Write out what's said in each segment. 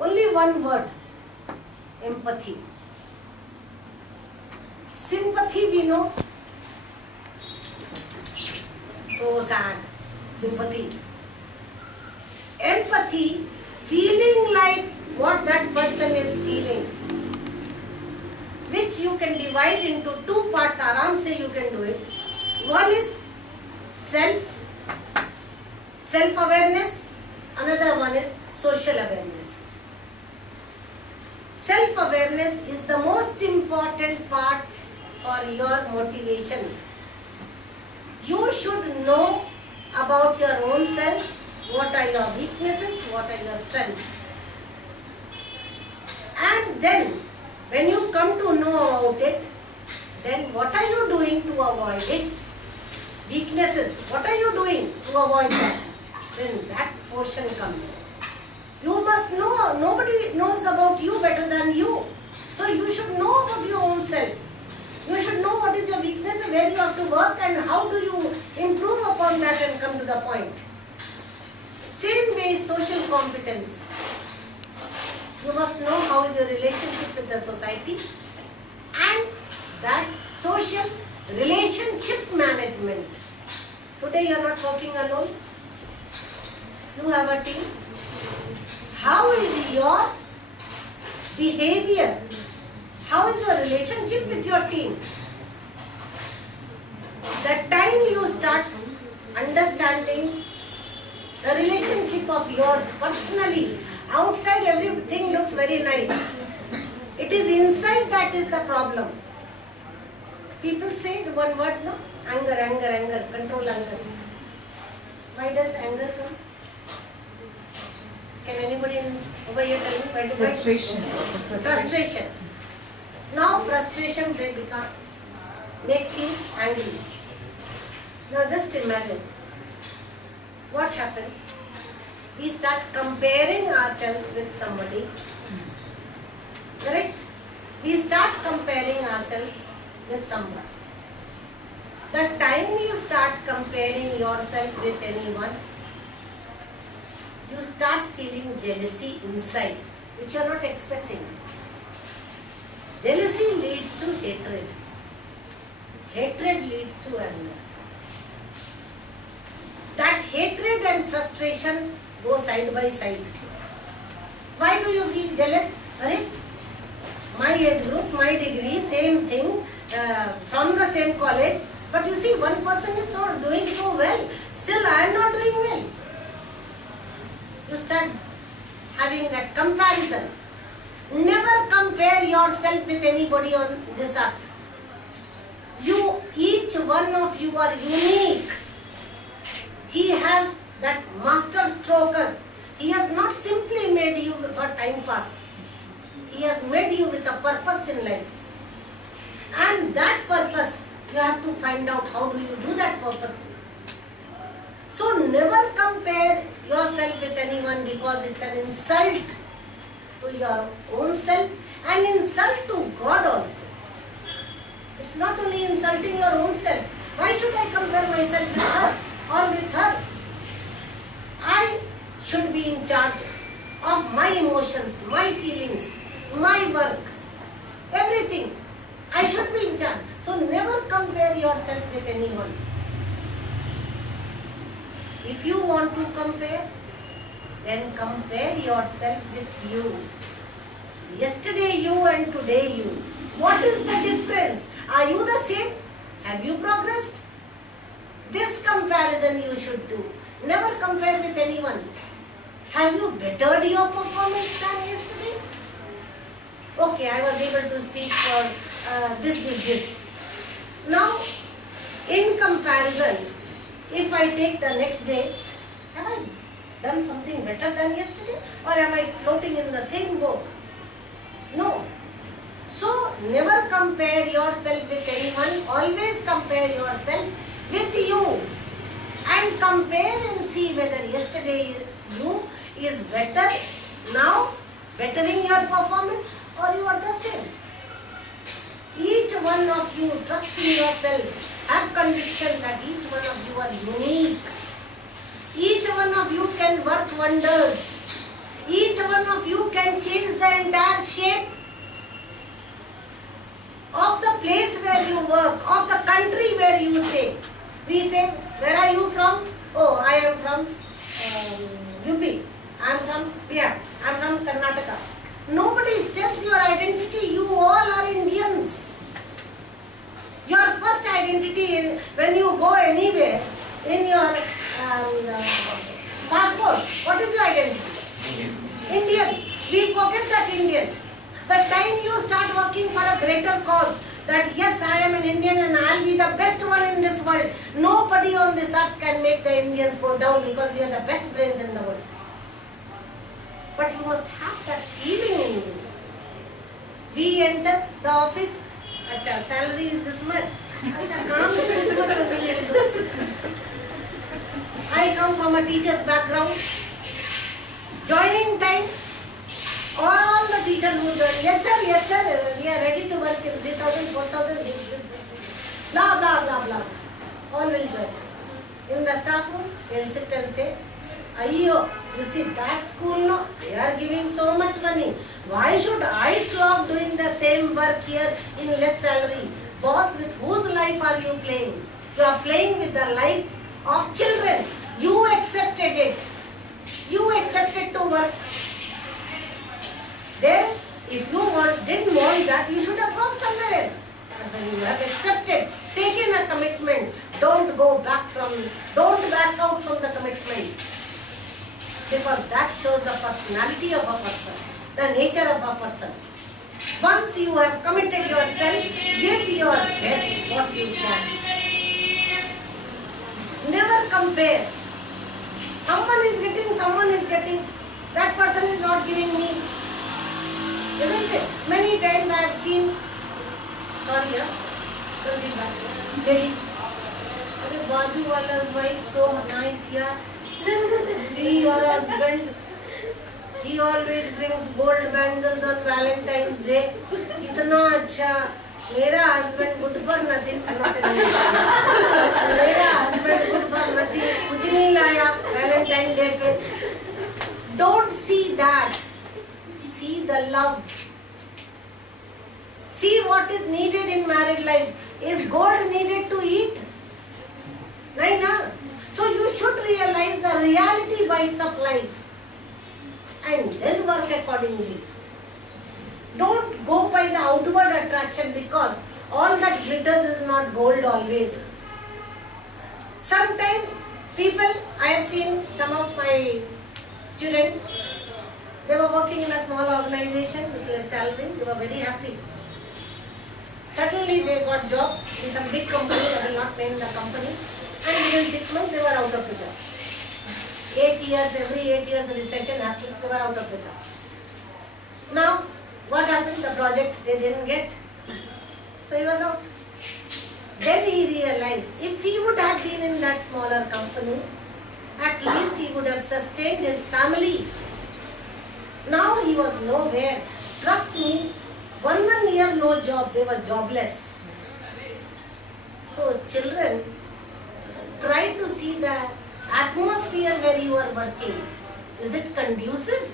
Only one word, empathy. Sympathy we know, so sad, sympathy. Empathy, feeling like what that person is feeling, which you can divide into two parts, aram se you can do it. One is self-awareness, another one is social awareness. Self-awareness is the most important part for your motivation. You should know about your own self, what are your weaknesses, what are your strengths. And then, when you come to know about it, then what are you doing to avoid it? Weaknesses, what are you doing to avoid that? Then that portion comes. You must know, nobody knows about you better than you. So you should know about your own self. You should know what is your weakness, where you have to work and how do you improve upon that and come to the point. Same way social competence. You must know how is your relationship with the society and that social relationship management. Today you are not working alone. You have a team. How is your behavior? How is your relationship with your team? The time you start understanding the relationship of yours personally, outside everything looks very nice. It is inside that is the problem. People say one word, no? Anger, control anger. Why does anger come? Can anybody over here tell me why? Frustration. Frustration. Now frustration makes you angry. Now just imagine what happens. We start comparing ourselves with somebody. Correct? We start comparing ourselves with someone. The time you start comparing yourself with anyone, you start feeling jealousy inside, which you are not expressing. Jealousy leads to hatred. Hatred leads to anger. That hatred and frustration go side by side. Why do you feel jealous? Right? My age group, my degree, same thing, from the same college. But you see, one person is doing so well. Still, I am not doing well. You start having that comparison. Never compare yourself with anybody on this earth. Each one of you are unique. He has that master stroker. He has not simply made you for time pass. He has made you with a purpose in life. And that purpose, you have to find out how do you do that purpose. So never compare yourself with anyone because it's an insult to your own self and insult to God also. It's not only insulting your own self. Why should I compare myself with her or with her? I should be in charge of my emotions, my feelings, my work, everything. I should be in charge. So never compare yourself with anyone. If you want to compare, then compare yourself with you. Yesterday you and today you. What is the difference? Are you the same? Have you progressed? This comparison you should do. Never compare with anyone. Have you bettered your performance than yesterday? Okay, I was able to speak for this. Now, in comparison, if I take the next day, have I done something better than yesterday? Or am I floating in the same boat? No. So, never compare yourself with anyone. Always compare yourself with you. And compare and see whether yesterday's you is better now, bettering your performance, or you are the same. Each one of you, trust in yourself, have conviction that each one of you are unique. Each one of you can work wonders. Each one of you can change the entire shape of the place where you work, of the country where you stay. We say, where are you from? Oh, I am from UP. I am from Bihar. I am from Karnataka. Nobody tells your identity. You all are Indians. Your first identity when you go anywhere in your passport, what is your identity? Indian. We forget that Indian. The time you start working for a greater cause, that yes, I am an Indian and I will be the best one in this world. Nobody on this earth can make the Indians go down because we are the best brains in the world. But you must have that feeling in you. We enter the office, acha, salary is this much. Acha, kaam is this much only will do. I come from a teacher's background. Joining time, all the teachers would join. Yes sir, we are ready to work in 3,000, 4,000, this. Blah, blah, blah, blah. All will join. In the staff room, they will sit and say, Ayyo, you see that school, no, they are giving so much money. Why should I stop doing the same work here in less salary? Boss, with whose life are you playing? You are playing with the life of children. You accepted it. You accepted to work. Then, if you didn't want that, you should have gone somewhere else. But when you have accepted, taken a commitment, don't back out from the commitment. Because that shows the personality of a person, the nature of a person. Once you have committed yourself, give your best what you can. Never compare. Someone is getting, that person is not giving me. Isn't it? Many times I have seen, sorry, don't be bad, ladies, Baju wala's wife, so nice here. See your husband, he always brings gold bangles on Valentine's Day. Kitna acha. Mera husband good for nothing. Mera husband good for nothing. Kuch nahi laya Valentine's Day pe. Don't see that. See the love. See what is needed in married life. Is gold needed to eat? Nahi na. So you should realize the reality bites of life and then work accordingly. Don't go by the outward attraction because all that glitters is not gold always. Sometimes people, I have seen some of my students, they were working in a small organization with less salary, they were very happy. Suddenly they got job in some big company, I will not name the company. And within 6 months, they were out of the job. 8 years, every 8 years, recession happens, they were out of the job. Now, what happened? The project they didn't get. So he was out. Then he realized, if he would have been in that smaller company, at least he would have sustained his family. Now he was nowhere. Trust me, 1 year no job, they were jobless. So children, try to see the atmosphere where you are working. Is it conducive?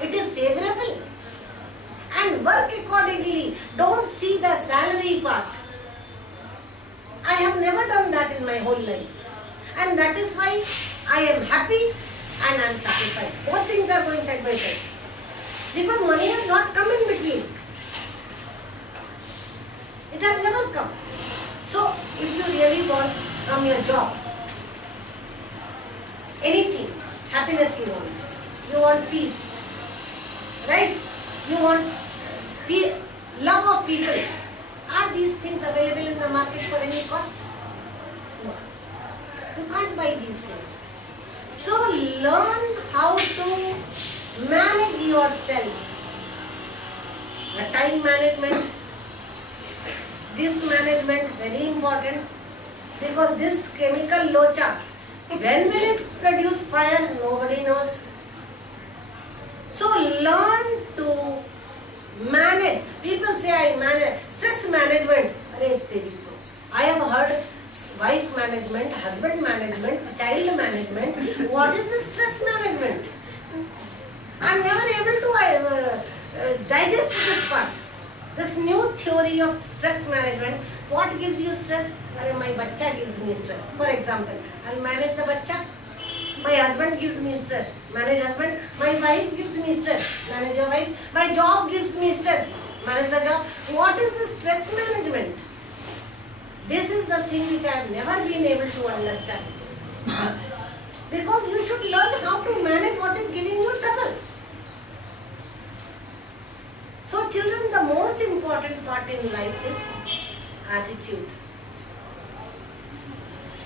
It is favorable. And work accordingly. Don't see the salary part. I have never done that in my whole life. And that is why I am happy and I am satisfied. Both things are going side by side. Because money has not come in between. It has never come. So, if you really want from your job anything, happiness you want peace, right? You want love of people. Are these things available in the market for any cost? No. You can't buy these things. So learn how to manage yourself. The time management, this management, very important, because this chemical locha, when will it produce fire? Nobody knows. So learn to manage. People say I manage. Stress management. I have heard wife management, husband management, child management. What is the stress management? story of stress management. What gives you stress? My bacha gives me stress. For example, I'll manage the bacha. My husband gives me stress. Manage husband. My wife gives me stress. Manage your wife. My job gives me stress. Manage the job. What is the stress management? This is the thing which I have never been able to understand. Because you should learn how to manage what is giving you trouble. So children, the most important part in life is attitude.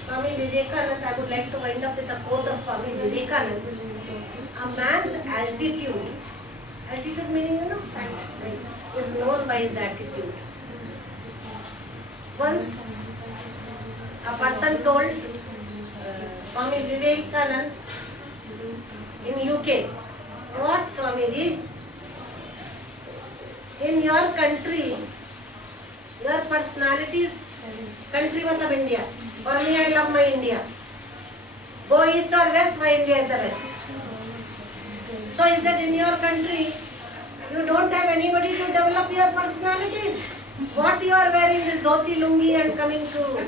Swami Vivekananda, I would like to wind up with a quote of Swami Vivekananda. A man's altitude meaning, is known by his attitude. Once a person told Swami Vivekananda in UK, what Swamiji? In your country, your personalities, country matlab India. For me, I love my India. Go east or west, my India is the best. So he said, in your country, you don't have anybody to develop your personalities. What you are wearing is dhoti, lungi and coming to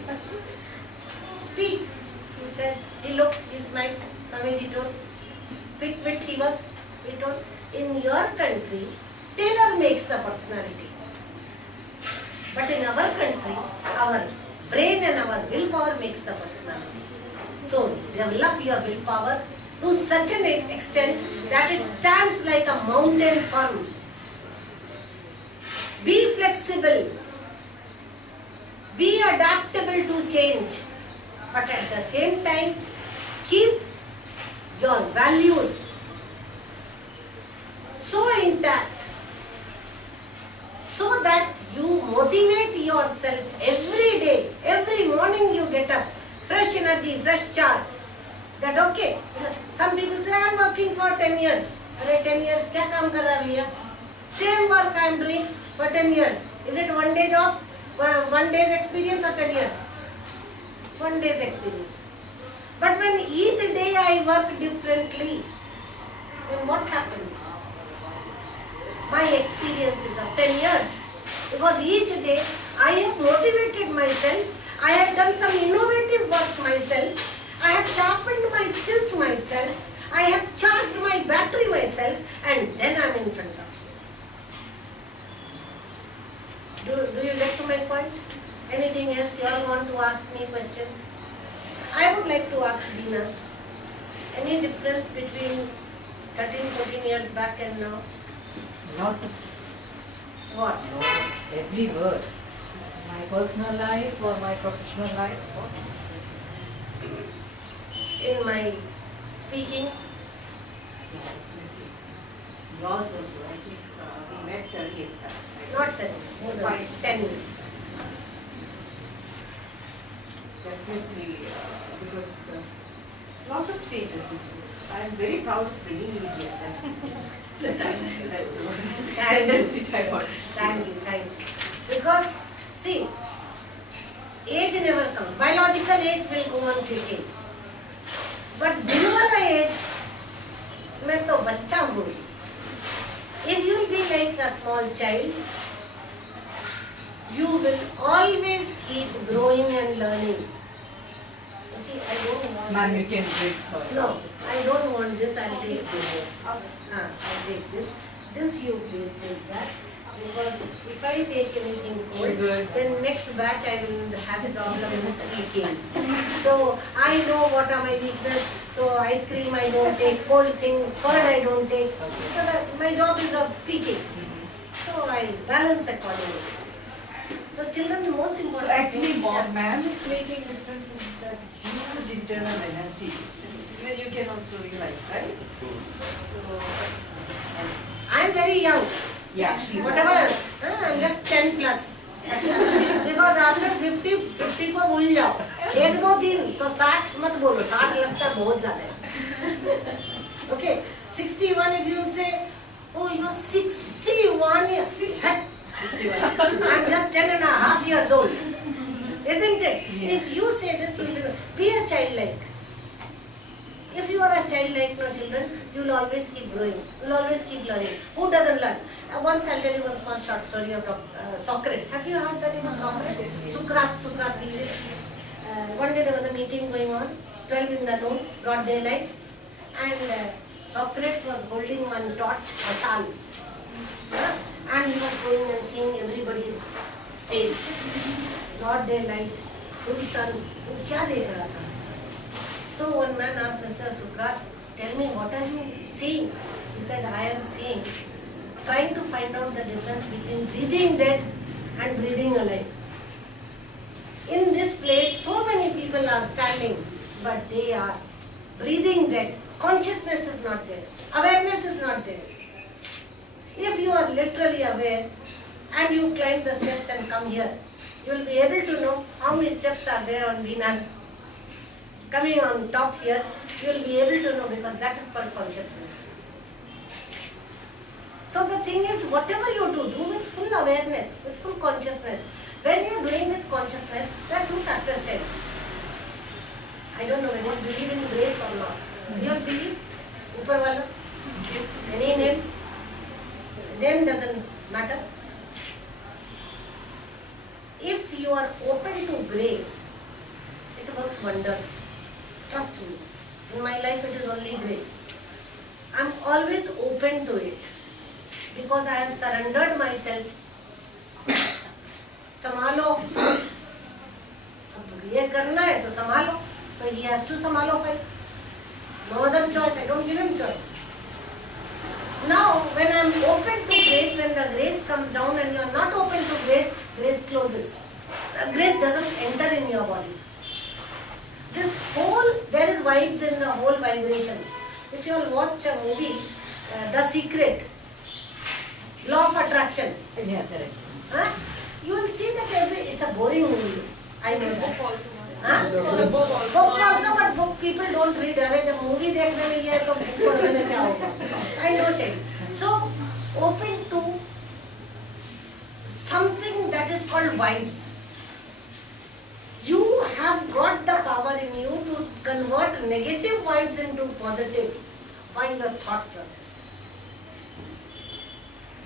speak. He said, he looked, he smiled, Swamiji told, quick wit he was, he told, in your country, tailor makes the personality. But in our country, our brain and our willpower makes the personality. So develop your willpower to such an extent that it stands like a mountain firm. Be flexible. Be adaptable to change. But at the same time, keep your values so intact, so that you motivate yourself every day. Every morning you get up, fresh energy, fresh charge. That okay. Some people say, I am working for 10 years. 10 years, kya kaam kar raha bhaiya? Same work I am doing for 10 years. Is it one day job? 1 day's experience or 10 years? 1 day's experience. But when each day I work differently, then what happens? My experience is of 10 years. Because each day I have motivated myself, I have done some innovative work myself, I have sharpened my skills myself, I have charged my battery myself, and then I am in front of you. Do you get to my point? Anything else you all want to ask me questions? I would like to ask Beena, any difference between 13-14 years back and now? Not What? every word. My personal life or my professional life. In my speaking, Yours also. I think we met 7 years back. not 7, more than 10 years. Definitely, because lot of changes. I am very proud of bringing you here. That's the one sentence which I want. Thank you. Because, see, age never comes. Biological age will go on ticking. But biological age, मैं तो बच्चा हूँ जी. If you will be like a small child, you will always keep growing and learning. You see, I don't want Ma'am, you this. can drink. No, I don't want this. I'll take this. I'll take this. This you please take that. Because if I take anything cold, Good. then next batch I will have a problem in speaking. So I know what are my weakness. So ice cream I don't take, cold thing, curd I don't take. Because my job is of speaking. So I balance accordingly. So children, the most So important actually, thing- ma'am is making difference in that huge internal energy. Even you can also realize, right? So, I am very young. yeah, she's Whatever, I'm just 10 plus. Because after 50 को भूल जाओ. 1-2-3 तो 60 मत बोलो. 60 लगता है बहुत ज़्यादा है. Okay, 61 if you say, oh you're 61 years. Heck, 61. I'm just 10.5 years old. Isn't it? Yes. If you say this, you will be a childlike. If you are a child like no children, you will always keep growing. You will always keep learning. Who doesn't learn? Once I'll tell you one small short story about Socrates. Have you heard the name of Socrates? Socrates. We read. One day there was a meeting going on, 12 in the noon, broad daylight, and Socrates was holding one torch, a shawl, and he was going and seeing everybody's face. Broad daylight, full sun. वो क्या देख रहा था? So one man asked Mr. Socrates, tell me what are you seeing? He said, I am seeing, trying to find out the difference between breathing dead and breathing alive. In this place, so many people are standing, but they are breathing dead. Consciousness is not there. Awareness is not there. If you are literally aware and you climb the steps and come here, you will be able to know how many steps are there on Venus. Coming on top here, you will be able to know because that is called consciousness. So the thing is, whatever you do with full awareness, with full consciousness. When you are doing with consciousness, there are two factors there. I don't know whether you believe in grace or not. You all believe? Upar wala? Any name? Name doesn't matter. If you are open to grace, it works wonders. Trust me. In my life it is only grace. I am always open to it because I have surrendered myself. संभालो, अब ये करना है तो संभालो. So he has to संभालो fight. No other choice. I don't give him choice. Now, when I am open to grace, when the grace comes down and you are not open to grace, grace closes. The grace doesn't enter in your body. This whole, there is vibes in the whole vibrations. If you all watch a movie, The Secret, Law of Attraction, Yeah, correct. you will see that it's a boring movie. I know that. Book also. Book also, but book people don't read. अरे जब movie देखने में ये है तो book पढ़ने में क्या होगा? I know it. So open to something that is called vibes. You have got the power in you to convert negative vibes into positive by your thought process.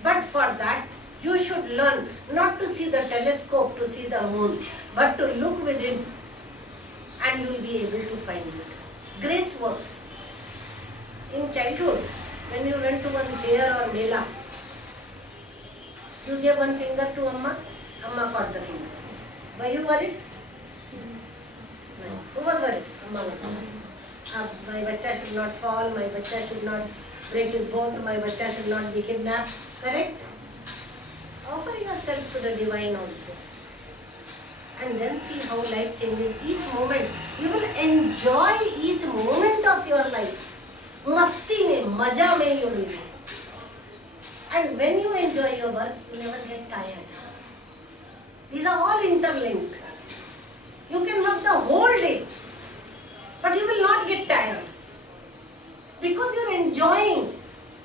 But for that, you should learn not to see the telescope to see the moon, but to look within and you will be able to find it. Grace works. In childhood, when you went to one fair or mela, you gave one finger to Amma, Amma caught the finger. Were you worried? No. Who was worried? Amma was worried. My bachcha should not fall, my bachcha should not break his bones, my bachcha should not be kidnapped. Correct? Offer yourself to the divine also. And then see how life changes each moment. You will enjoy each moment of your life. Masti mein, maja mein you will be. And when you enjoy your work, you never get tired. These are all interlinked. You can work the whole day, but you will not get tired. Because you are enjoying,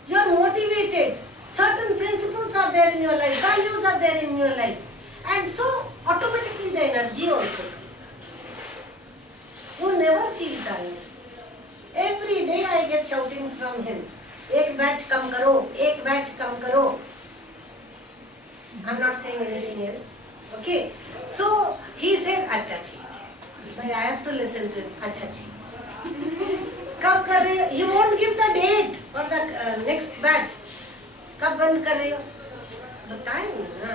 you are motivated. Certain principles are there in your life, values are there in your life. And so, automatically the energy also comes. You never feel tired. Every day I get shoutings from him. Ek batch kam karo, ek batch kam karo. I'm not saying anything else. Okay. So, he says, Acha theek hai. I have to listen to him. Acha theek. Kab kar rahe ho? He won't give the date for the next batch. कब बंद कर रही हो? बताएंगे ना.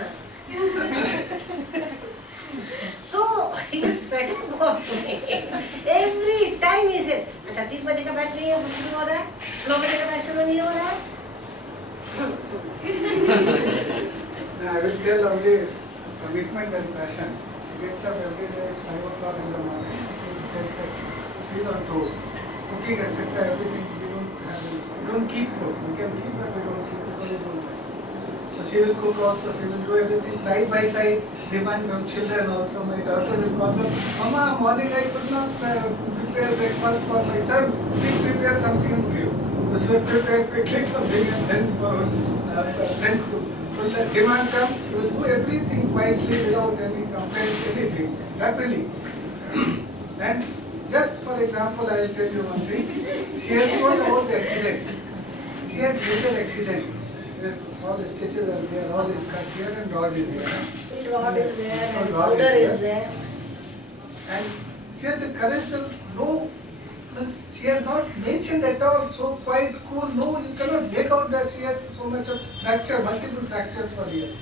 So he is fed up of me. Every time he says, अच्छा 3 बजे का बैच नहीं है, शुरू हो रहा है. 9 बजे का बैच शुरू नहीं हो रहा है. I will tell always commitment and passion. He gets up every day at 5 o'clock in the morning. He gets up, she's on toes. Cooking, etc. Everything we don't keep food. We can keep, but we don't keep. So she will cook also, she will do everything side by side, demand from children also. My daughter will call her, Mama, morning I could not prepare breakfast for my son, please prepare something for you. So she will prepare quickly something and send for send to. So the demand comes, she will do everything quietly without any complaint, anything, happily. And Just for example, I will tell you one thing. She has told about the accident. She has little accident. There's all the stitches are there, all is cut here and rod is there. Rod is there and Rod powder is is there. And she has the courage to know, means she has not mentioned at all, so quite cool, no, you cannot make out that she has so much of fracture, multiple fractures for here.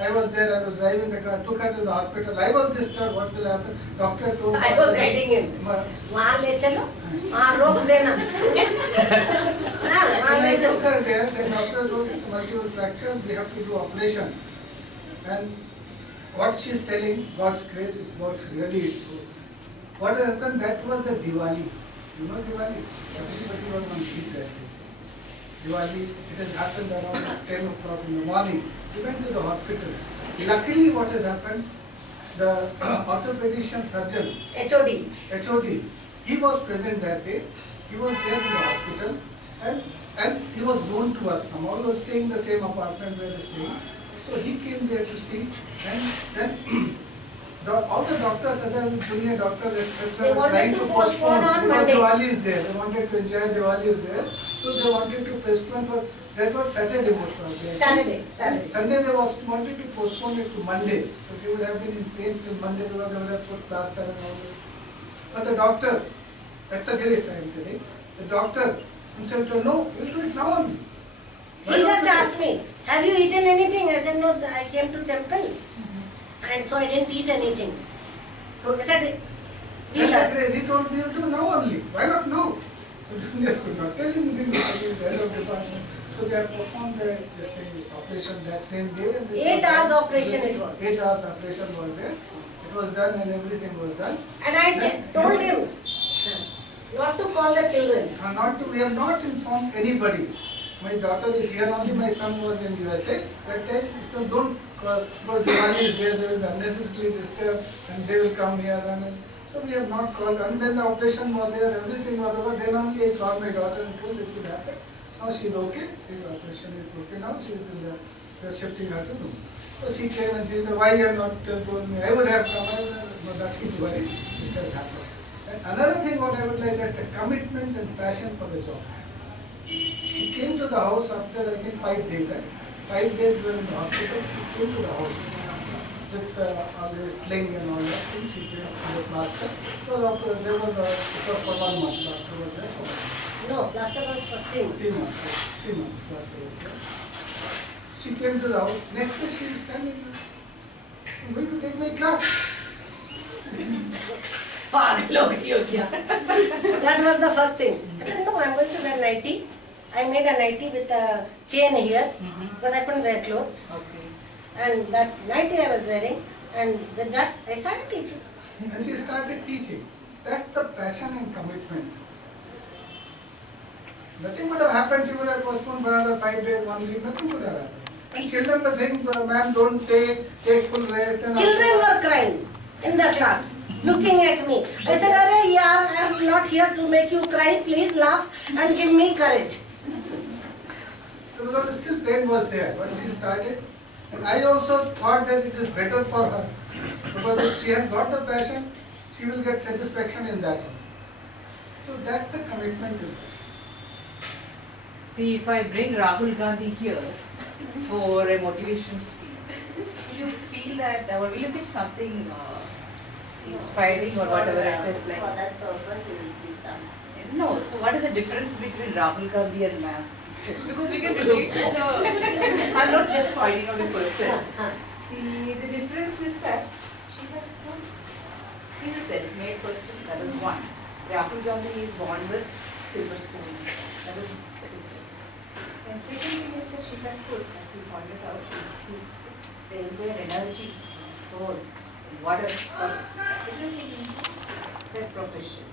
I was there, I was driving the car, took her to the hospital, I was disturbed, what will happen? Doctor told I was guiding him. Ma- वहाँ ले चलो, वहाँ रोक देना. हाँ, वहाँ When ले I took चलो. her there, the doctor told it's multiple fracture, we have to do operation. And what she is telling, God's grace, it works, really it works. What has happened, that was the Diwali. You know Diwali? Everybody was on heat that day. Diwali, it has happened around 10 o'clock in the morning. We went to the hospital. Luckily what has happened, the orthopedician surgeon, HOD. HOD, he was present that day. He was there in the hospital and he was known to us somehow. He was staying in the same apartment where they staying. So he came there to see and then all the doctors, other junior doctors, etc. They wanted trying to postpone on because Monday. Diwali is there. They wanted to enjoy Diwali is there. So they wanted to postpone for, that was Saturday most probably. Saturday. Sunday they wanted to postpone it to Monday. But he would have been in pain till Monday because they would have put plaster and all that. But the doctor, that's a grace I am telling. The doctor himself told, no, we'll do it now only. Why He don't just we do it?" asked me, have you eaten anything? I said, no, I came to temple. And so I didn't eat anything. So I said, we that's a learn. grace. He told me, we'll do now only. Why not now? So Juniors could not tell him anything because he is the head of department. So they have performed this thing, operation that same day. And 8 hours operation it was. 8 hours operation was there. It was done and everything was done. And I told him not to call the children. We have not informed anybody. My daughter is here only, my son was in USA. That time, so don't call, because Diwali is there, they will be unnecessarily disturbed and they will come here. And so we have not called. And when the operation was there, everything was over, then only I called my daughter and told this is happened. Now she is okay, the operation is okay now, she is in the, we are shifting her to room. So she came and she said, why you have not told me? I would have come, but nothing to worry, this has happened. And another thing what I would like, that's a commitment and passion for the job. She came to the house after I think 5 days. 5 days we were in the hospital. She came to the house with all this sling and all that thing. She came to the plaster. So there was it was for 1 month. Plaster was there for 1 month. No, plaster was for 3 months. 3 months. 3 months plaster was there. She came to the house. Next day she is standing. I'm going to take my class. पागल हो गई हो क्या? That was the first thing. I said, no, I'm going to wear nightie. I made a nightie with a chain here because I couldn't wear clothes. Okay. And that nightie I was wearing, and with that I started teaching. And she started teaching. That's the passion and commitment. Nothing would have happened. She would have postponed for another 5 days, 1 week. Nothing would have happened. And children were saying, ma'am, don't take full rest. And Children were crying in the class, looking at me. I said, Arey, yaar, I am not here to make you cry. Please laugh and give me courage. Because still pain was there when she started. And I also thought that it is better for her. Because if she has got the passion, she will get satisfaction in that. So that's the commitment to it. See, if I bring Rahul Gandhi here for a motivation speech, will you feel that, or will you get something inspiring or whatever it is like? For that purpose, you will speak something. No, so what is the difference between Rahul Gandhi and ma'am? Because we can relate to the. I'm not just pointing out a person. See, the difference is that she has come. He's a self-made person, that is one. Rahul Gandhi is born with silver spoon. That is and second thing is that she has put, as he pointed out, the entire energy, soul, what is everything in their profession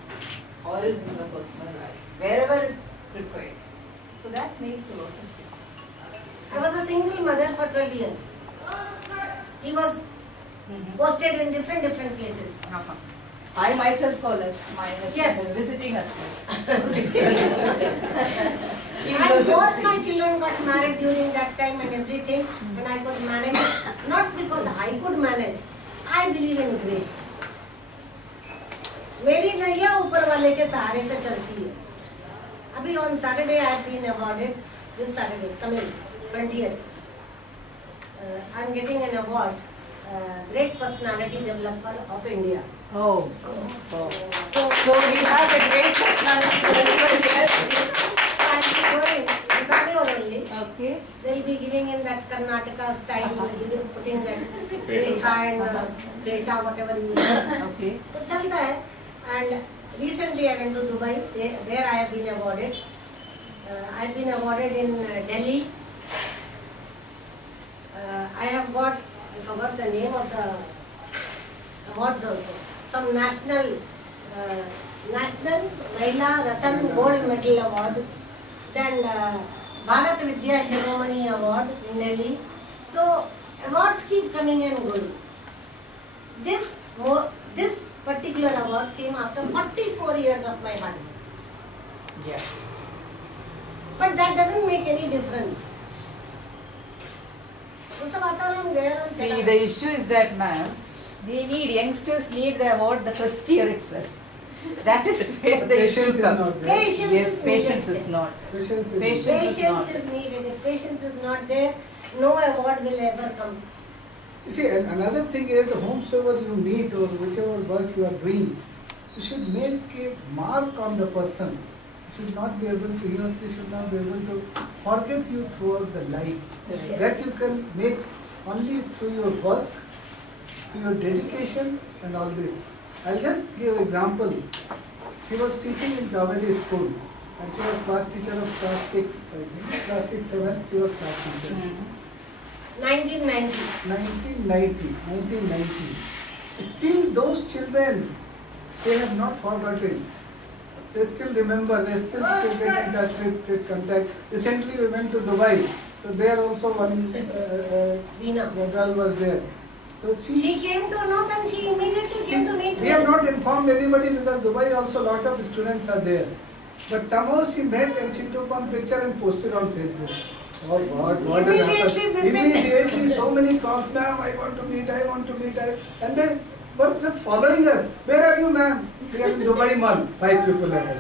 or is in their personal life, wherever is required. So that makes a lot of difference. I was a single mother for 12 years. He was posted in different places. I myself call us my husband, Yes. visiting husband. And both my children got married during that time and everything, and I could manage. Not because I could manage. I believe in grace. मेरी नैया ऊपर वाले के सहारे से चलती है. अभी on Saturday I have been awarded, this Saturday coming 20th. I'm getting an award, Great Personality Developer of India. Oh. So we have a great personality developer here. I'll be going to Bangalore only. Okay. They'll be giving in that Karnataka style, putting that Kreta and Kreta, whatever you say. Okay. तो चलता है. And recently I went to Dubai. There I have been awarded. I've been awarded in Delhi. I have got, I forgot the name of the awards also. Some national Mahila Ratan Gold Medal Award. Then Bharat Vidya Shiromani Award in Delhi. So awards keep coming and going. This particular award came after 44 years of my hard work. Yeah. But that doesn't make any difference. वो सब आता है हम गए और See, चला. the issue is that, ma'am, youngsters need the award the first year itself. That is where the issue Patience is comes. not there. Patience Yes, is patience needed. is not. Patience is Patience. Patience is needed. If patience is not there, no award will ever come. You see, and another thing is, whomsoever you meet or whichever work you are doing, you should make a mark on the person. You should not be able to, he should not be able to forget you throughout the life. Yes. That you can make only through your work, through your dedication and all this. I'll just give an example. She was teaching in Kaveri school and she was class teacher of class 6, I think. Class 6, 7, she was class teacher. 1990. 1990. Still those children, they have not forgotten. They still remember, they still get in touch with contact. Recently we went to Dubai, so there also one Veena. girl was there. So She came to know and she immediately came to meet we me. have not informed anybody because Dubai also lot of students are there. But somehow she met and she took one picture and posted on Facebook. Oh God, what has Immediately happened? women- Immediately so many calls, ma'am, I want to meet. And they were just following us. Where are you, ma'am? We are in Dubai Mall. 5 people are there.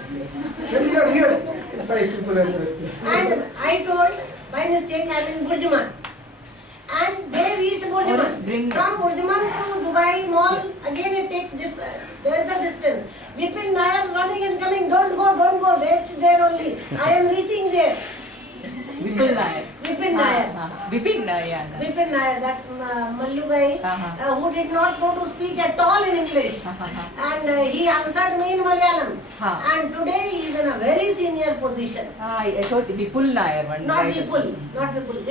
When we are here, 5 people are there. And I told, by mistake, I'm in Burjuman. And they reached Oh, let's Burjuman. bring- From Burjuman to Dubai Mall, again it takes different. There is a distance. Vipin Nair running and coming, don't go, wait there only. I am reaching there. Vipul Nair. Vipin Nair. Vipin Nair. Vipin Nair, that Mallu guy, who did not know to speak at all in English. And he answered me in Malayalam. And today he is in a very senior position. I thought Vipul Nair. Not Vipul,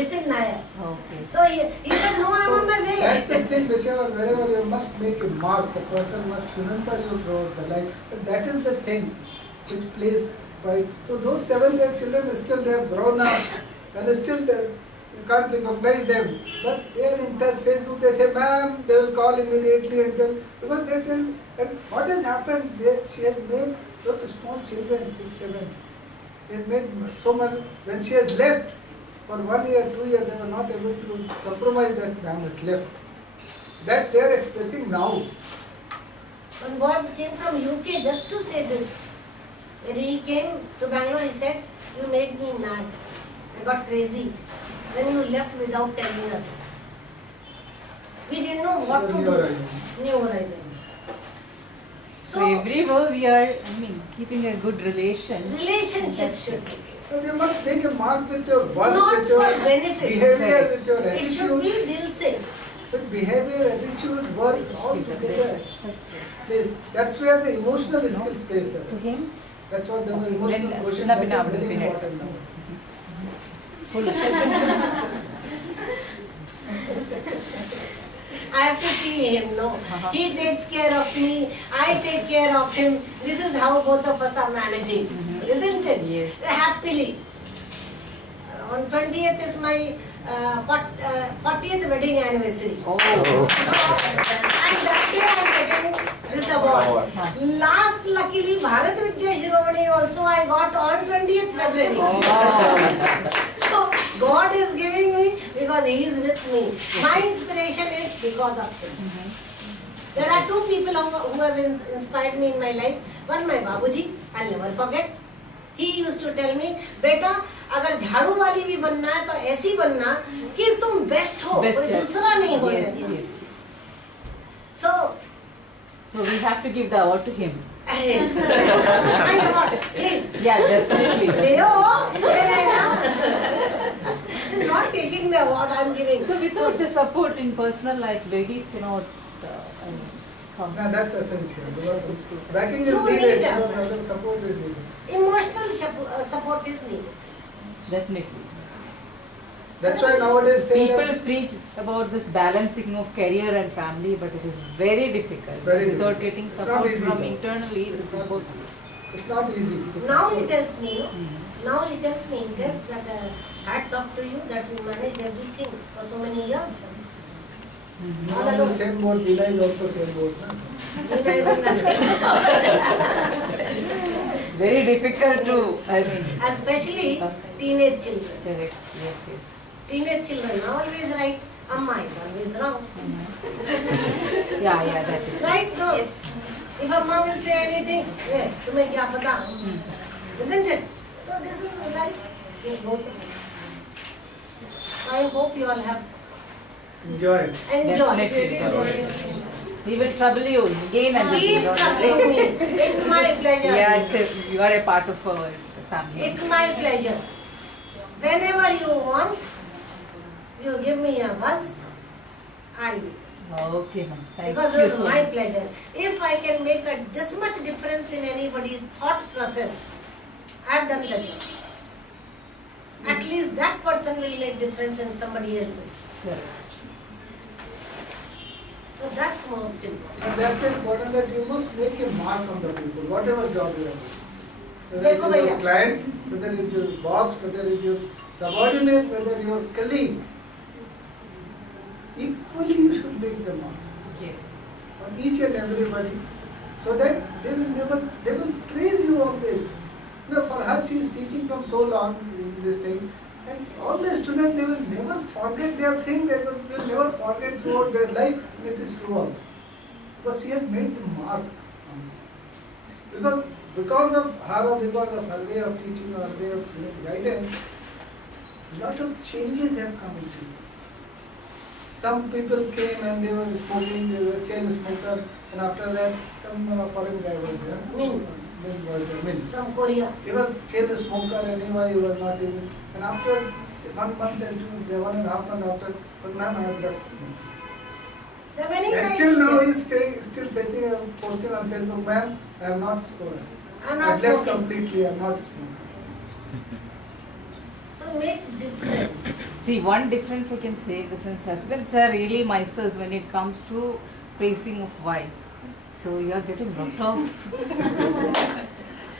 Vipin Nair. Okay. So he said, no, I am on my way. That's the thing, wherever you must make a mark, the person must remember you throughout the life. But that is the thing which plays quite. So those 7 children still they have grown up and still you can't recognize them. But they are in touch. Facebook, they say, ma'am, they will call immediately and tell, because they tell, and what has happened, she has made those small children, 6, 7. She has made so much, when she has left, for 1 year, 2 years, they were not able to compromise that ma'am has left. That they are expressing now. One boy came from UK just to say this. When he came to Bangalore, he said, you made me mad. I got crazy when you left without telling us. We didn't know what to New do. Horizon. New Horizon. So everywhere we are, keeping a good relation. Relationship should be. So they must make a mark with your work, Not with your for benefit. behavior, with your It should be attitude. dil se. With behavior, attitude, work, all together. That's where the emotional skills plays there. To him? That's what the Okay, emotional then quotient Shuna is Bina very Bina. important now. I have to see him, no. He takes care of me, I take care of him. This is how both of us are managing, isn't it? Yes. Happily. On 20th is my 40th wedding anniversary. Oh. And that day I am getting this award. Last, luckily, Bharat Vidya Shiromani also I got on 20th February. So God is giving me because He is with me. My inspiration is because of Him. There are two people who have inspired me in my life. One, my Babuji, I'll never forget. He used to tell me, बेटा अगर झाड़ू वाली भी बनना है तो ऐसी बनना कि तुम बेस्ट हो, Best, कोई yes. दूसरा नहीं हो Yes, ऐसा. yes. So, So we have to give the award to him. my award, please. Yeah, definitely. Leo, where I am? Not taking the award, I'm giving. So without the support in personal life, ladies cannot come. No, that's essential because backing is You needed, need because other support is needed. Emotional support is needed. Definitely. That's why nowadays say People that preach about this balancing of career and family, but it is very difficult. Very Without difficult. getting It's not support easy from job. internally, it is It's not impossible. it's not easy. Now he tells me, Mhm. now he tells me, that hats off to you that you managed everything for so many years. Now on the same boat, Leela is also same boat. Na? Meena is in the same. Very difficult to, I mean, Especially teenage children. correct. Yes, yes. Teenage children are always right, Amma is always wrong. Yeah, yeah, that is. Right? No? If Amma will say anything, तुम्हें क्या पता? Isn't it? So this is life. It goes on. I hope you all have Enjoy it. enjoyed. Definitely. He will trouble you again and Keep again. troubling me. It's my pleasure. Yeah, you are a part of our family. It's my pleasure. Whenever you want, you give me a buzz, I'll be there. Okay, ma'am. Thank Because you it's so my much. pleasure. If I can make this much difference in anybody's thought process, I've done the job. At least that person will make difference in somebody else's. Correct. So that's most important. And that's important that you must make a mark on the people, whatever job you are doing. Whether देखो it is your भैया। client, whether it is your boss, whether it is subordinate, whether your colleague, equally you should make the mark Yes. on each and everybody, so that they will praise you always. You know, for her she is teaching from so long in this thing, and all the students they will never forget. They are saying they will never forget throughout their life, and it is true also, because she has made the mark on it. Because of her or because of her way of teaching or way of guidance, lot of changes have come into it. Some people came and they were smoking, they were chain smoker, and after that some foreign guy was there. Min. Min was there, Min. From Korea. He was chain smoker and he was not even. And after 1 month and 1.5 months after, but ma'am, I have left smoking. There are many And guys. till now he is still facing a posting on Facebook, ma'am, I have not smoked. I'm I not have left smoking. completely, I am not smoking. So make difference. See, one difference I can say, this is husbands are really masters when it comes to praising of wife. So you are getting lot of.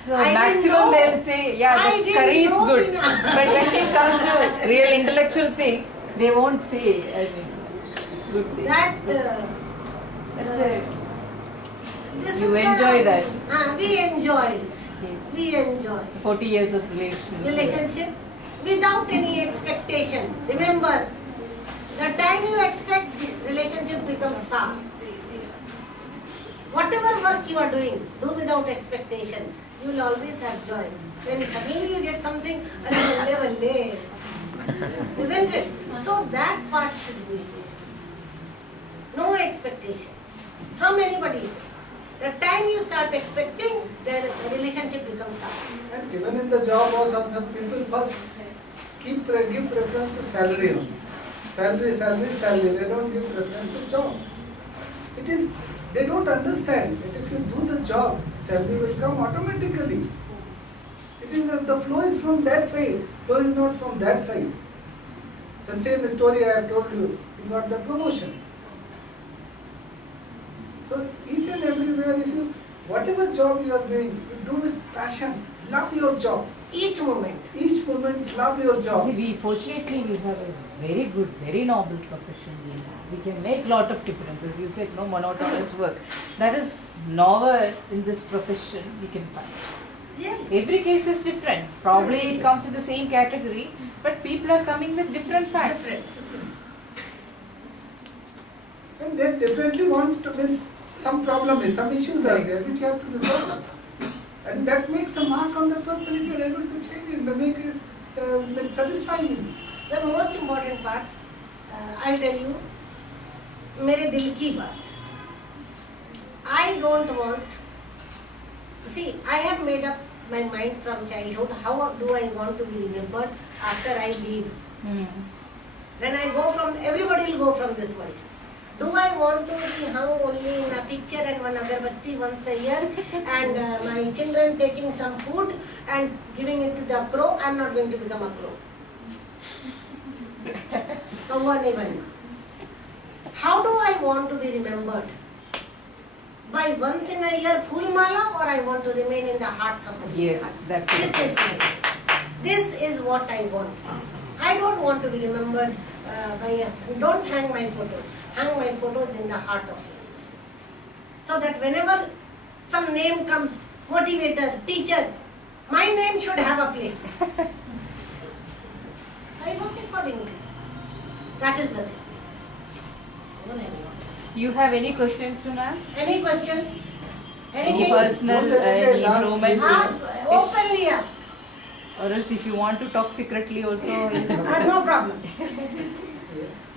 So I didn't maximum know. they'll say, yeah, I the didn't curry is know, good. Meena. But when it comes to real intellectual thing, they won't say, I mean, good things. That So that's it. this You is enjoy that. We enjoy it. Yes. We enjoy 40 years of relationship without any expectation. Remember, the time you expect, the relationship becomes sour. Whatever work you are doing, do without expectation. You will always have joy. When suddenly you get something, isn't it? So that part should be there. No expectation from anybody. The time you start expecting, the relationship becomes sour. And even in the job also, some people first give preference to salary only. Salary. They don't give preference to job. It is, they don't understand that if you do the job, salary will come automatically. It is the flow is from that side, flow is not from that side. The same story I have told you, you got the promotion. So each and everywhere, if you, whatever job you are doing, you do with passion, love your job. Each moment. Each moment, love your job. See, we fortunately we have a very good, very noble profession we have. We can make lot of differences. You said no monotonous work. That is nowhere in this profession we can find. Yeah. Every case is different. Probably it comes in the same category, but people are coming with different facts. Different. And they definitely want to, means some problem is, some issues are there which you have to resolve. And that makes the mark on the person if you are able to change it, make it satisfy him. The most important part, I'll tell you, मेरे दिल की बात. I don't want. See, I have made up my mind from childhood. How do I want to be remembered after I leave? When I go from, everybody will go from this world. Do I want to be hung only in a picture and one agarbatti once a year and my children taking some food and giving it to the crow? I am not going to become a crow. कौवा नहीं बनना. How do I want to be remembered? By once in a year full mala, or I want to remain in the hearts of the people? Yes, that's it. This is what I want. I don't want to be remembered don't hang my photos. Hang my photos in the heart of yours. So that whenever some name comes, motivator, teacher, my name should have a place. I work accordingly. That is the thing. You have any questions to ma'am? Any questions? Any Anything? personal Don't hesitate, any ask. improvement? Ask, openly ask. Or else if you want to talk secretly also. No problem.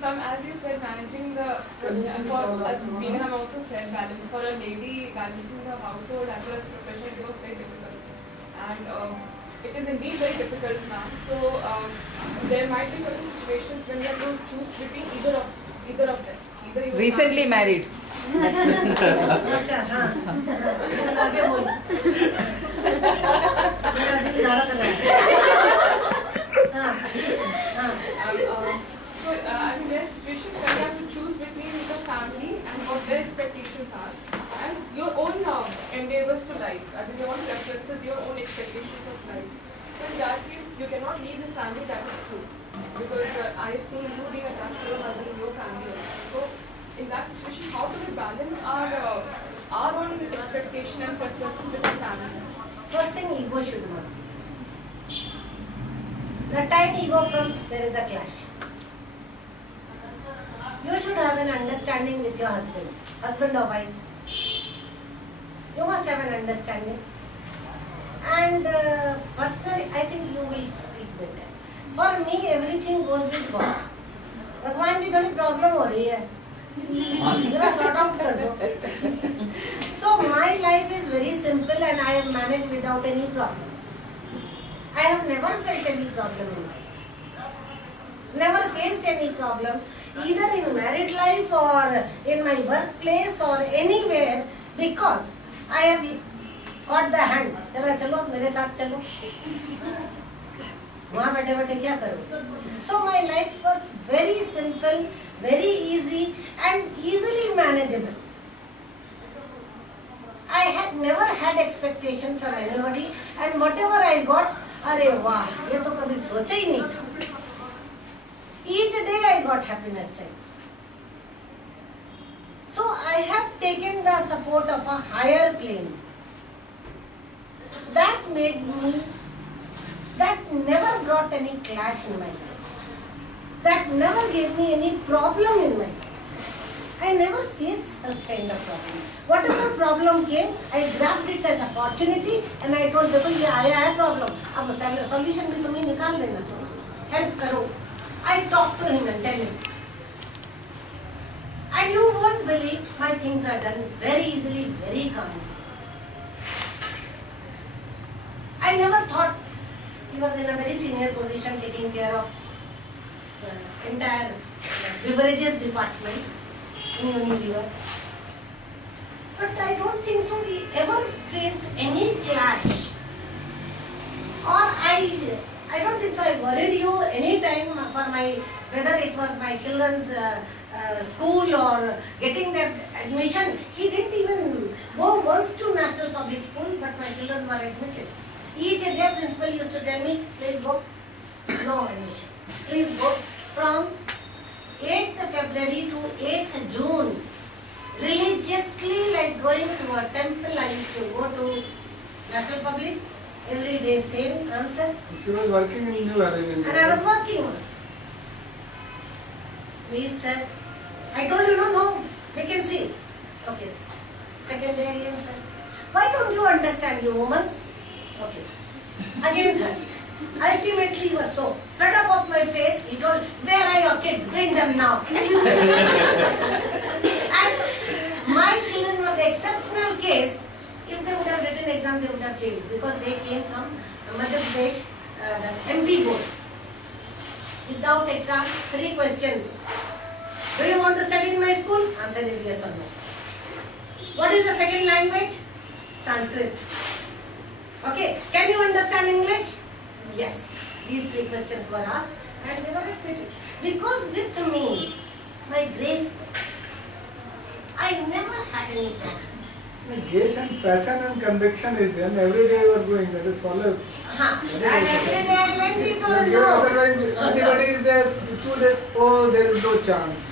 Ma'am, as you said, managing the, for as Meena have also said, balance for a lady, balancing the household as well as profession, it was very difficult. And it is indeed very difficult now. So there might be certain situations when you have to choose between either of them. Either you Recently married. अच्छा हाँ आगे बोल मेरा दिल धड़क रहा है हाँ हाँ So, I mean, there are situations where you have to choose between the family and what their expectations are, and your own endeavors to life, as in your own preferences, your own expectations of life. So, in that case, you cannot leave the family, that is true. Because I have seen you being attached to your husband and your family also. So, in that situation, how do we balance our own expectation and preferences with the families? First thing, ego should not be. The time ego comes, there is a clash. You should have an understanding with your husband or wife. You must have an understanding. And personally, I think you will speak better. For me, everything goes with God. भगवान जी थोड़ी problem हो रही है जरा sort out कर दो. So my life is very simple and I have managed without any problems. I have never felt any problem in life. Never faced any problem either in married life or in my workplace or anywhere because I have caught the hand. चलो चलो मेरे साथ चलो. वहाँ बैठे बैठे क्या करो? So my life was very simple, very easy and easily manageable. I had never had expectation from anybody and whatever I got, अरे वाह ये तो कभी सोचा ही नहीं था. Each day I got happiness time. So I have taken the support of a higher plane. That made me, that never brought any clash in my life. That never gave me any problem in my life. I never faced such kind of problem. Whatever problem came, I grabbed it as opportunity and I told देखो ये आया है problem. अब solution भी तुम्हें निकाल लेना थोड़ा. Help करो. I talk to him and tell him. And you won't believe my things are done very easily, very calmly. I never thought he was in a very senior position taking care of the entire beverages department in Unilever. But I don't think so we ever faced any clash. Or I don't think so I worried you any time for whether it was my children's school or getting that admission. He didn't even go once to National Public School, but my children were admitted. Each day principal used to tell me, please go, no admission. Please go. From 8th February to 8th June, religiously like going to a temple, I used to go to National Public. Every day same answer. She was working in New Arrangement. And I was working also. Please sir. I told you no vacancy. Okay sir. Secondarian, sir. Why don't you understand, you woman? Okay, sir. Again, third. Ultimately, he was so fed up of my face, he told, where are your kids? Bring them now. And my children were the exceptional case. If they would have written exam, they would have failed because they came from Madhya Pradesh, that MP board. Without exam, 3 questions. Do you want to study in my school? Answer is yes or no. What is the second language? Sanskrit. Okay, can you understand English? Yes. These 3 questions were asked and they were admitted. Because with me, my grace, I never had any problem. Gaze and passion and conviction is there. And every day you are going. That is follow. That every day I went, he told no. Otherwise, anybody is there. 2 days. Oh, there is no chance.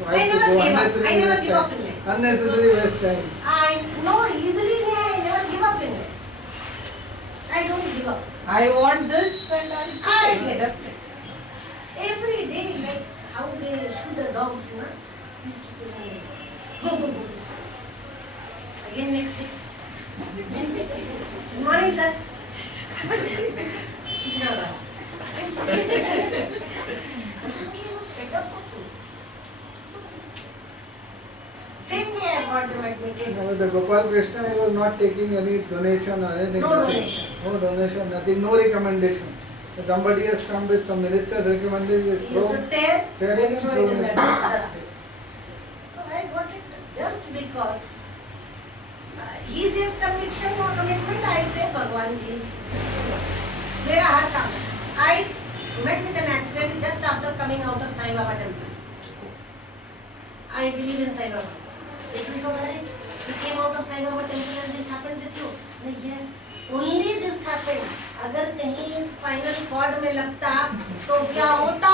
Why I to never go give up. unnecessary I never waste give up time? in life. Unnecessary waste time. I know easily, I never give up in life. I don't give up. I want this and I'll I'll get get it. it. Every day, like how they shoot the dogs, na? Used to tell me, go, go, go. Again next day. Good morning, sir. Chikna vada. He was fed up of me. Same way I got them admitted. Now, the Gopal Krishna, he was not taking any donation or anything. No nothing. donations. No donation, nothing, no recommendation. If somebody has come with some minister's recommendation, He used to tear Tear it and and throw throw it in it. that dustbin. So I got it just because he says conviction or commitment, I say Bhagwan ji. मेरा हर काम. I met with an accident just after coming out of Sai Baba temple. I believe in Sai Baba. People told her, you came out of Sai Baba temple and this happened with you. No, yes, only this happened. अगर कहीं spinal cord में लगता तो क्या होता?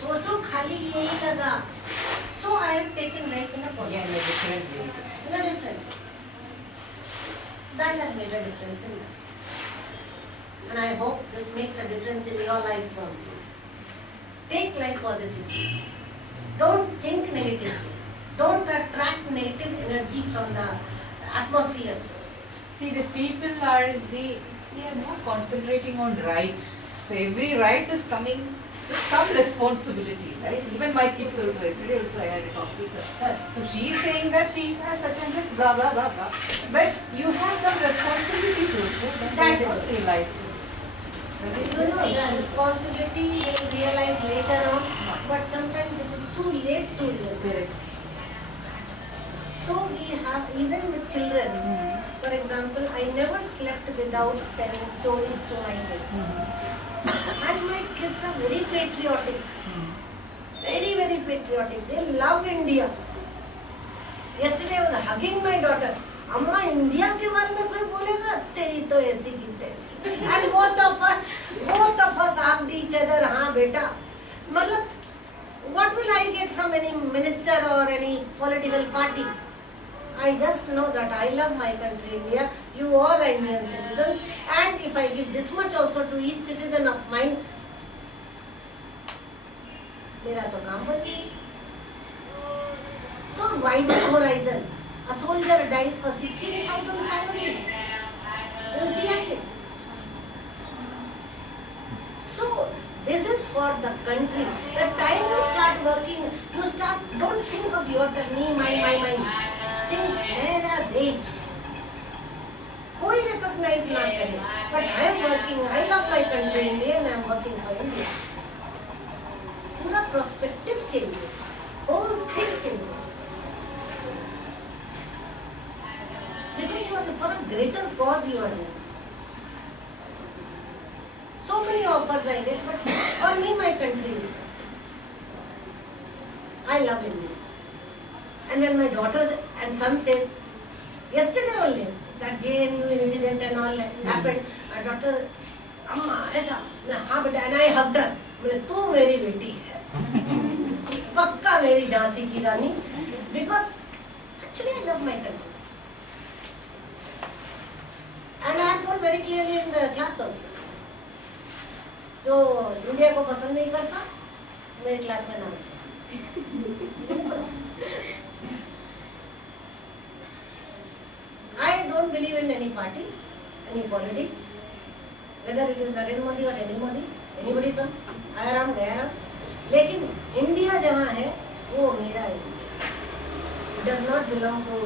सोचो खाली यही लगा. So I have taken life in a Yeah, positive. in a different ways. In a different. That has made a difference in life. And I hope this makes a difference in your lives also. Take life positively. Don't think negatively. Don't attract negative energy from the atmosphere. See, the people are they are not concentrating on rights. So every right is coming with some responsibility, right? Even my kids also, yesterday also I had a talk with her. So she is saying that she has such and such, blah, blah, blah, blah. But you have some responsibilities also that That they they don't do. realize. That is You know, the responsibility you will realize later on, but sometimes it is too late to realize. So we have, even with children, for example, I never slept without telling stories to my kids. And my kids are very patriotic. Very, very patriotic. They love India. Yesterday I was hugging my daughter. अम्मा India के बारे में कोई बोलेगा तेरी तो ऐसी की तैसी. And both of us hugged each other. हाँ बेटा. मतलब what will I get from any minister or any political party? I just know that I love my country India. You all are Indian citizens, and if I give this much also to each citizen of mine, मेरा तो काम बन गया. So wide horizon. A soldier dies for 16,000 salary in Siachen. So this is for the country. The time you start working, don't think of yourself, me, my. Think मेरा देश. कोई recognize ना करे. But I am working. I love my country India and I am working for India. पूरा perspective changes. Whole thing changes. Because you are for a greater cause you are here. So many offers I get, but for me my country is first. I love India. And when my daughters and son said, yesterday only, that JNU incident and all happened, my daughter, Amma, ऐसा, मैं हाँ बेटा, and I hugged her. मैंने तू मेरी बेटी है, पक्का मेरी झांसी की रानी, because actually I love my country. And I have told very clearly in the class also. जो इंडिया को पसंद नहीं करता, मेरी क्लास में ना बैठे. don't believe in any party, any politics, whether it is Narendra Modi or any Modi, anybody comes, आया राम गया राम. लेकिन इंडिया जहाँ है वो मेरा India. It does not belong to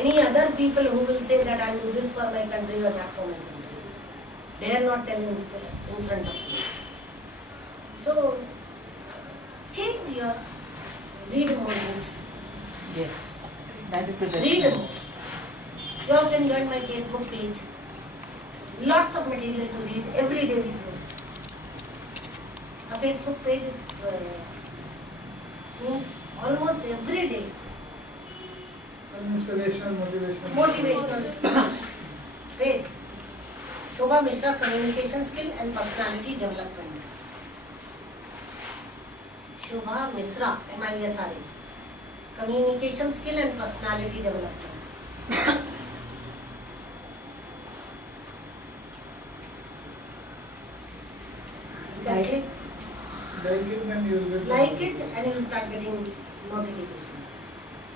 any other people who will say that I will do this for my country or that for my country. They are not telling in front of me. So change your, read more books. Yes, that is the best. Read thing. more. You all can join my Facebook page. Lots of material to read, every day readers. A Facebook page is means almost every day Inspirational, motivational page. Shobha Mishra, communication skill and personality development. Shobha Mishra, MISRA, communication skill and personality development. Like it, then you will get. Like it and you will start getting notifications.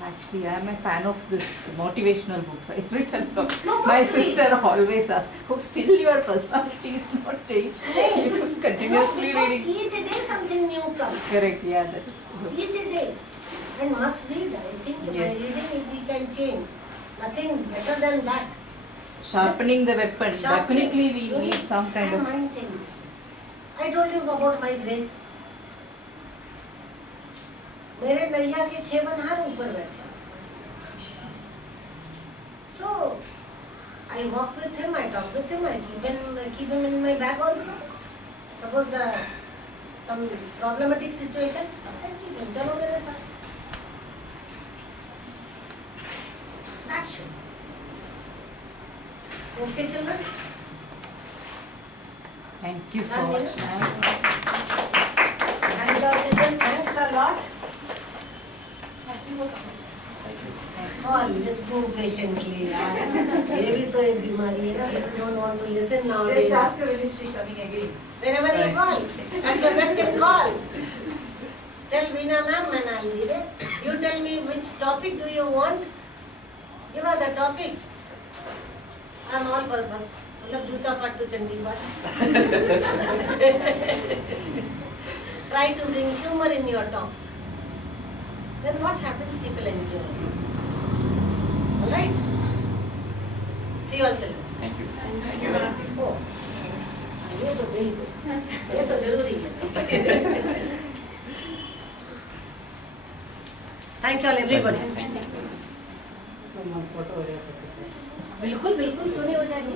Actually, I am a fan of this motivational books. I've written them. No, My must read. sister always asks, "Oh, still your personality is not changed." She was continuously No, reading. because each day something new comes. Correct, yeah, that is true. Each day. And must read. I think by Yes. reading we can change. Nothing better than that. Sharpening the weapon. Sharpening. Definitely we You need some kind and of. mind changes. I told you about my grace. मेरे नैया के खेवनहार ऊपर बैठे. So I walk with him, I talk with him, I keep him in my bag also. Suppose some problematic situation, I keep him. चलो मेरे साथ. That should. So okay, children. Thank you so Done, much, yeah? ma'am. And children, thanks a lot. All listening patiently. ये भी तो एक बीमारी है ना. People don't want to listen nowadays. Just ask her when is she coming again. Whenever you call, at your beck and call. Tell Veena ma'am and I'll be there. You tell me which topic do you want. Give her the topic. I'm all purpose. मतलब जूता पट्टू चंडी बात. Try to bring humor in your talk. Then what happens? People enjoy. All right. See you all children. Thank you. Oh, ये तो गई तो. ये तो जरूरी है. Thank you all everybody. बिल्कुल बिल्कुल क्यों नहीं हो जाएगी.